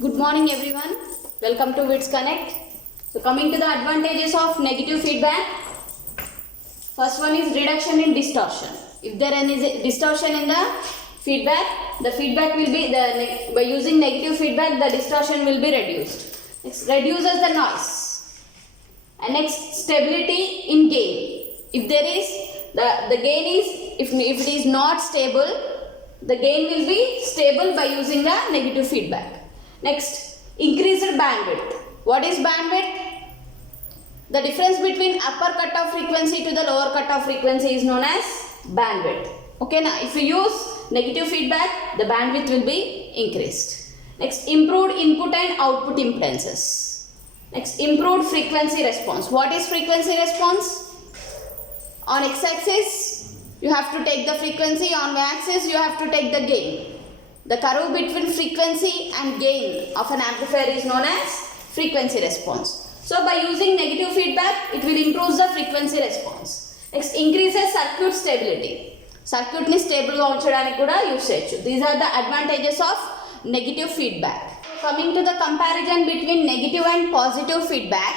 Good morning everyone. Welcome to WITS Connect. So coming to the advantages of negative feedback. First one is reduction in distortion. If there is a distortion in the feedback will be by using negative feedback the distortion will be reduced. Next, reduces the noise. And next, stability in gain. If there is the gain is if it is not stable, the gain will be stable by using the negative feedback. Next, increased bandwidth. What is bandwidth? The difference between upper cutoff frequency to the lower cutoff frequency is known as bandwidth. Okay, now if you use negative feedback, the bandwidth will be increased. Next, improved input and output impedances. Next, improved frequency response. What is frequency response? On x-axis, you have to take the frequency. On y-axis, you have to take the gain. The curve between frequency and gain of an amplifier is known as frequency response. So by using negative feedback, it will improve the frequency response. Next, increases circuit stability. Circuit ni stable ga unchadaniki kuda use cheyochu. These are the advantages of negative feedback. Coming to the comparison between negative and positive feedback.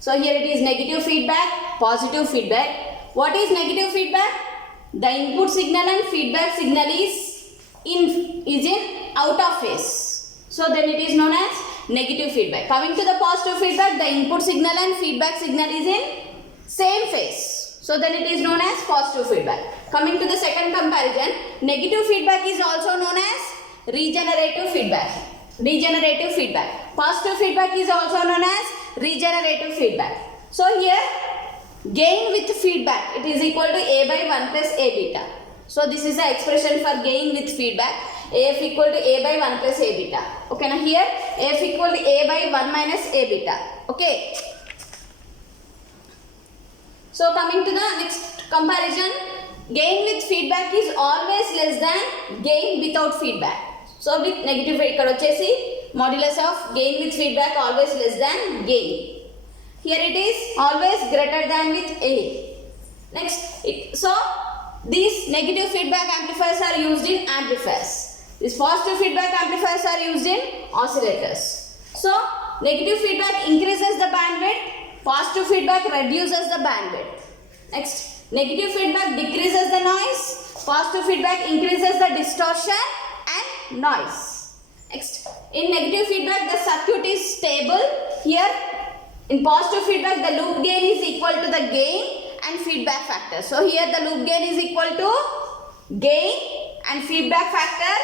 So here it is negative feedback, positive feedback. What is negative feedback? The input signal and feedback signal is in out of phase. So then it is known as negative feedback. Coming to the positive feedback, the input signal and feedback signal is in same phase. So then it is known as positive feedback. Coming to the second comparison, negative feedback is also known as regenerative feedback. Regenerative feedback. Positive feedback is also known as regenerative feedback. So here gain with feedback, it is equal to A by 1 plus A beta. So this is the expression for gain with feedback. AF equal to A by 1 plus A beta. Okay, now here AF equal to A by 1 minus A beta. Okay. So coming to the next comparison, gain with feedback is always less than gain without feedback. So with negative feedback, modulus of gain with feedback always less than gain. Here it is always greater than with A. Next, these negative feedback amplifiers are used in amplifiers. These positive feedback amplifiers are used in oscillators. So, negative feedback increases the bandwidth, positive feedback reduces the bandwidth. Next, negative feedback decreases the noise, positive feedback increases the distortion and noise. Next, in negative feedback the circuit is stable. Here, in positive feedback the loop gain is equal to the gain and feedback factor. So here the loop gain is equal to gain and feedback factor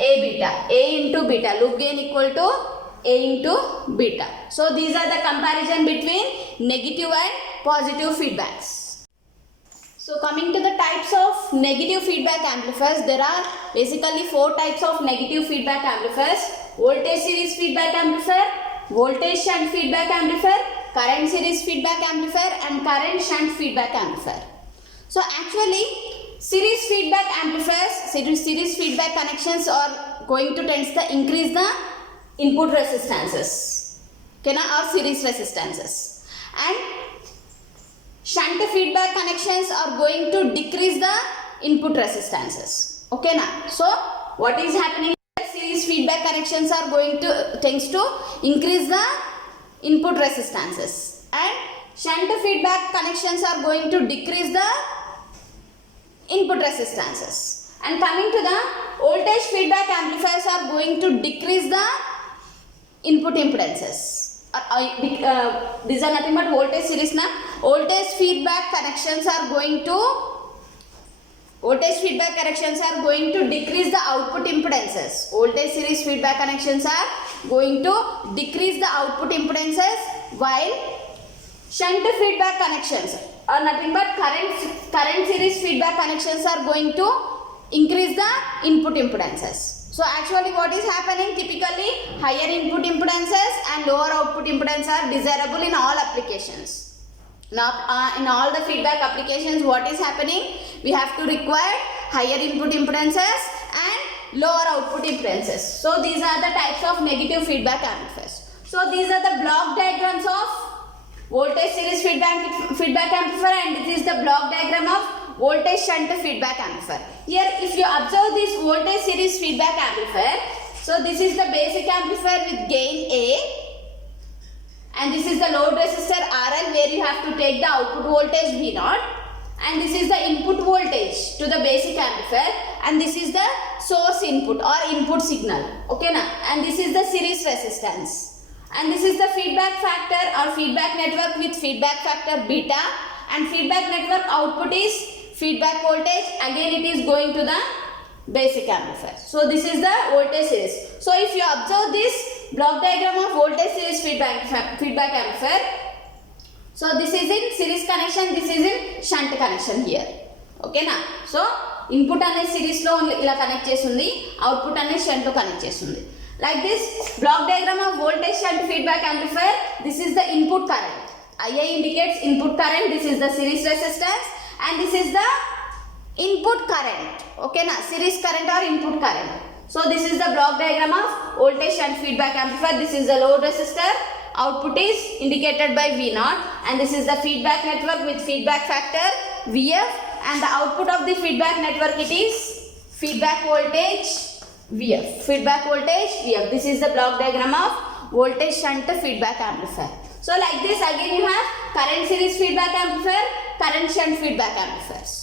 A beta. A into beta. Loop gain equal to A into beta. So these are the comparison between negative and positive feedbacks. So coming to the types of negative feedback amplifiers, there are basically 4 types of negative feedback amplifiers. Voltage series feedback amplifier, voltage shunt feedback amplifier, current series feedback amplifier and current shunt feedback amplifier. So actually series feedback amplifiers, series feedback connections are going to tend to increase the input resistances, okay, or series resistances, and shunt feedback connections are going to decrease the input resistances. Okay, now so what is happening? Series feedback connections are going to tends to increase the input resistances and shunt feedback connections are going to decrease the input resistances. And coming to the voltage feedback amplifiers are going to decrease the input impedances. These are nothing but voltage series na. Voltage feedback connections are going to decrease the output impedances. Voltage series feedback connections are going to decrease the output impedances, while shunt feedback connections are nothing but current series feedback connections are going to increase the input impedances. So actually what is happening, typically higher input impedances and lower output impedance are desirable in all applications. Now in all the feedback applications, what is happening? We have to require higher input impedances and lower output impedances. So these are the types of negative feedback amplifiers. So these are the block diagrams of voltage series feedback amplifier, and this is the block diagram of voltage shunt feedback amplifier. Here if you observe this voltage series feedback amplifier, so So this is the basic amplifier with gain A, and this is the load resistor RL where you have to take the output voltage V0, and this is the input voltage to the basic amplifier, and this is the source input or input signal. Okay na? And this is the series resistance, and this is the feedback factor or feedback network with feedback factor beta, and feedback network output is feedback voltage. Again it is going to the basic amplifier. So this is the voltage series. So if you observe this block diagram of voltage series feedback amplifier, so this is in series connection, this is in shunt connection here. Okay na? So input ane series lo ila connect chestundi, output ane shunt lo connect chestundi. Like this block diagram of voltage shunt feedback amplifier, this is the input current. IA indicates input current, this is the series resistance, and this is the input current. Okay na? Series current or input current. So this is the block diagram of voltage shunt feedback amplifier. This is the load resistor. Output is indicated by V0, and this is the feedback network with feedback factor VF, and the output of the feedback network it is feedback voltage VF. Feedback voltage VF. This is the block diagram of voltage shunt feedback amplifier. So like this again you have current series feedback amplifier, current shunt feedback amplifiers.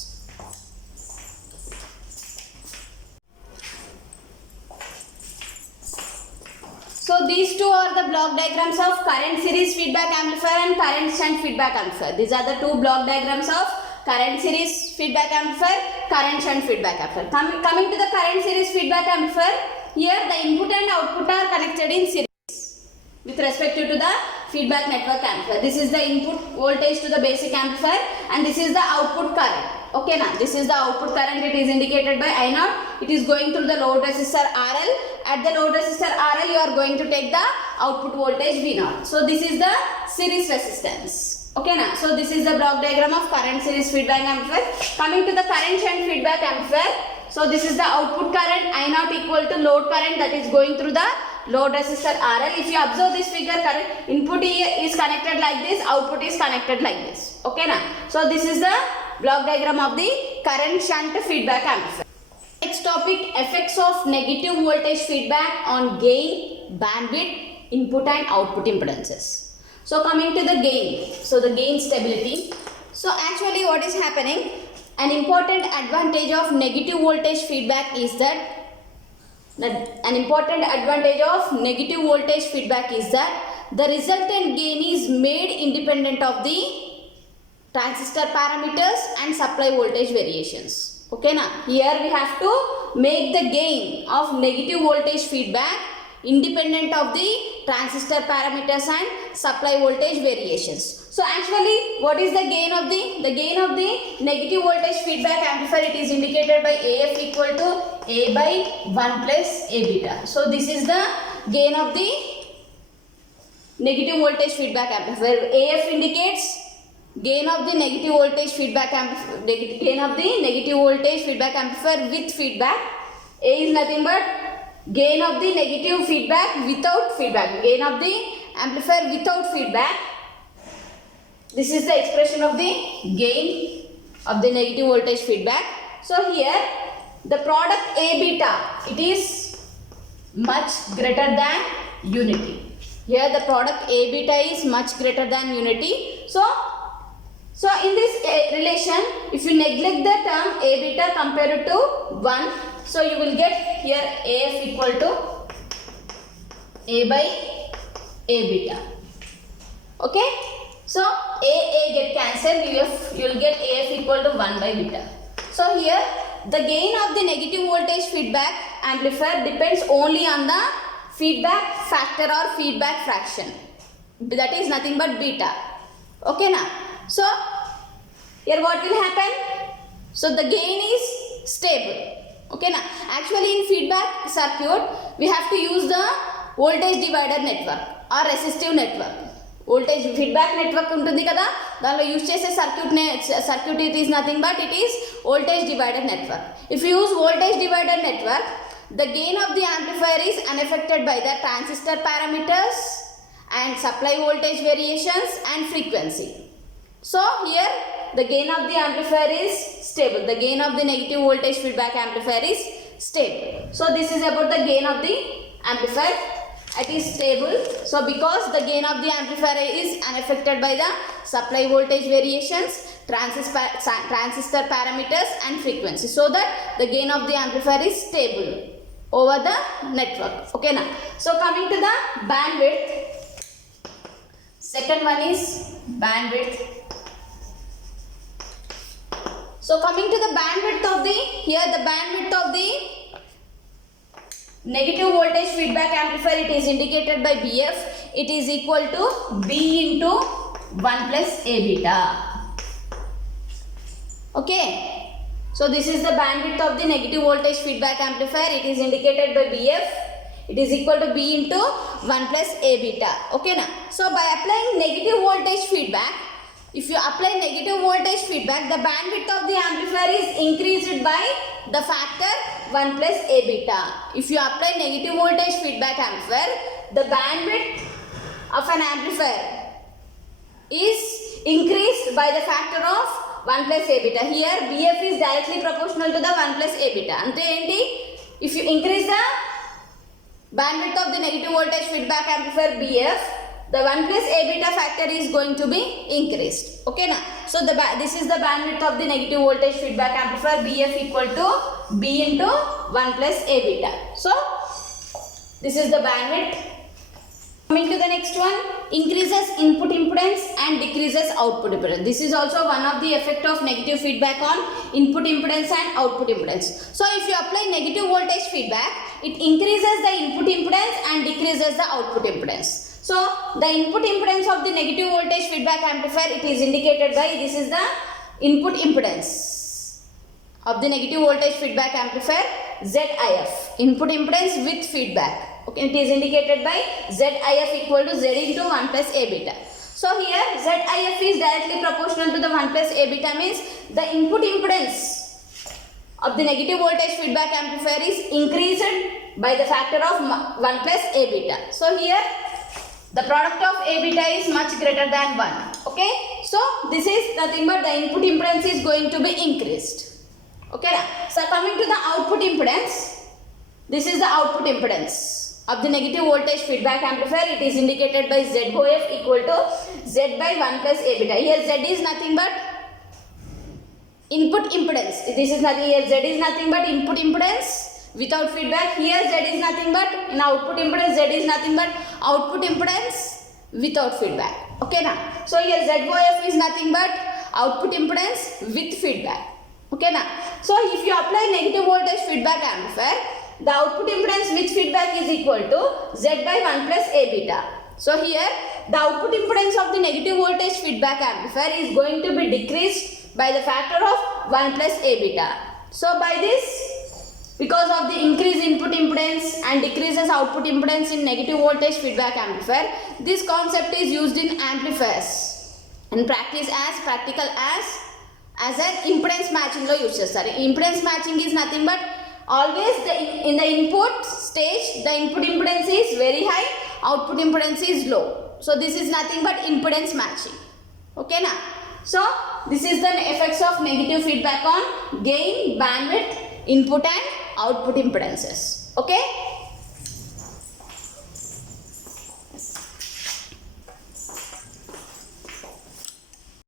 So these two are the block diagrams of current series feedback amplifier and current shunt feedback amplifier. These are the two block diagrams of current series feedback amplifier, current shunt feedback amplifier. Coming to the current series feedback amplifier, here the input and output are connected in series with respect to the feedback network amplifier. This is the input voltage to the basic amplifier, and this is the output current. Okay now, this is the output current. It is indicated by I0. It is going through the load resistor RL. At the load resistor RL, you are going to take the output voltage V0. So this is the series resistance. Okay now, so this is the block diagram of current series feedback amplifier. Coming to the current shunt feedback amplifier, so this is the output current I0 equal to load current that is going through the load resistor RL. If you observe this figure, current input is connected like this, output is connected like this. Okay now, so this is the block diagram of the current shunt feedback amplifier. Next topic, effects of negative voltage feedback on gain, bandwidth, input and output impedances. So coming to the gain, so the gain stability. So actually what is happening, an important advantage of negative voltage feedback is that the resultant gain is made independent of the transistor parameters and supply voltage variations. Okay na? Here we have to make the gain of negative voltage feedback independent of the transistor parameters and supply voltage variations. So actually what is the gain of the negative voltage feedback amplifier? It is indicated by AF equal to A by 1 plus A beta. So this is the gain of the negative voltage feedback amplifier. AF indicates gain of the negative voltage feedback amplifier, with feedback. A is nothing but gain of the negative feedback without feedback, gain of the amplifier without feedback. This is the expression of the gain of the negative voltage feedback. So here the product A beta, it is much greater than unity. Here the product A beta is much greater than unity. So in this relation, if you neglect the term A beta compared to 1, so you will get here AF equal to A by A beta. Okay? So A get cancelled, you will get AF equal to 1 by beta. So here the gain of the negative voltage feedback amplifier depends only on the feedback factor or feedback fraction. That is nothing but beta. Okay now. So here what will happen? So the gain is stable. Okay now. Actually in feedback circuit we have to use the voltage divider network or resistive network. Voltage feedback network ఉంటుంది కదా, దానిలో use చేసే circuit it is nothing but it is voltage divider network. If you use voltage divider network, the gain of the amplifier is unaffected by the transistor parameters and supply voltage variations and frequency. So here the gain of the amplifier is stable. The gain of the negative voltage feedback amplifier is stable. So this is about the gain of the amplifier, it is stable. So because the gain of the amplifier is unaffected by the supply voltage variations, transistor parameters and frequency, so that the gain of the amplifier is stable over the network. Okay now, so coming to the bandwidth, second one is bandwidth. So coming to the bandwidth of the, here the bandwidth of the negative voltage feedback amplifier, it is indicated by BF. It is equal to B into 1 plus A beta. Okay. So this is the bandwidth of the negative voltage feedback amplifier. It is indicated by BF. It is equal to B into 1 plus A beta. Okay now. So by applying negative voltage feedback, if you apply negative voltage feedback, the bandwidth of the amplifier is increased by the factor 1 plus A beta. If you apply negative voltage feedback amplifier, the bandwidth of an amplifier is increased by the factor of 1 plus A beta. Here BF is directly proportional to the 1 plus A beta. Ante enti, if you increase the bandwidth of the negative voltage feedback amplifier BF, the 1 plus A beta factor is going to be increased. Okay now, so this is the bandwidth of the negative voltage feedback amplifier, BF equal to B into 1 plus A beta. So this is the bandwidth. Coming to the next one, increases input impedance and decreases output impedance. This is also one of the effect of negative feedback on input impedance and output impedance. So if you apply negative voltage feedback, it increases the input impedance and decreases the output impedance. So the input impedance of the negative voltage feedback amplifier, it is indicated by, this is the input impedance of the negative voltage feedback amplifier, ZIF, input impedance with feedback. Okay, it is indicated by ZIF equal to Z into 1 plus A beta. So here ZIF is directly proportional to the 1 plus A beta, means the input impedance of the negative voltage feedback amplifier is increased by the factor of 1 plus A beta. So here the product of A beta is much greater than 1. Okay, so this is nothing but the input impedance is going to be increased. Okay, so coming to the output impedance, this is the output impedance of the negative voltage feedback amplifier. It is indicated by ZOF equal to Z by 1 plus A beta. Here Z is nothing but input impedance. This is nothing, here Z is nothing but input impedance without feedback. Here Z is nothing but, in output impedance, Z is nothing but output impedance without feedback. Okay now, so here ZOF is nothing but output impedance with feedback. Okay now, so if you apply negative voltage feedback amplifier, the output impedance with feedback is equal to Z by 1 plus A beta. So here the output impedance of the negative voltage feedback amplifier is going to be decreased by the factor of 1 plus A beta. So by this, because of the increased input impedance and decreases output impedance in negative voltage feedback amplifier, this concept is used in amplifiers and practical as an impedance matching lo use chestar. Impedance matching is nothing but always in the input stage the input impedance is very high, output impedance is low. So this is nothing but impedance matching. Okay now, so this is the effects of negative feedback on gain, bandwidth, input and output impedances. Okay.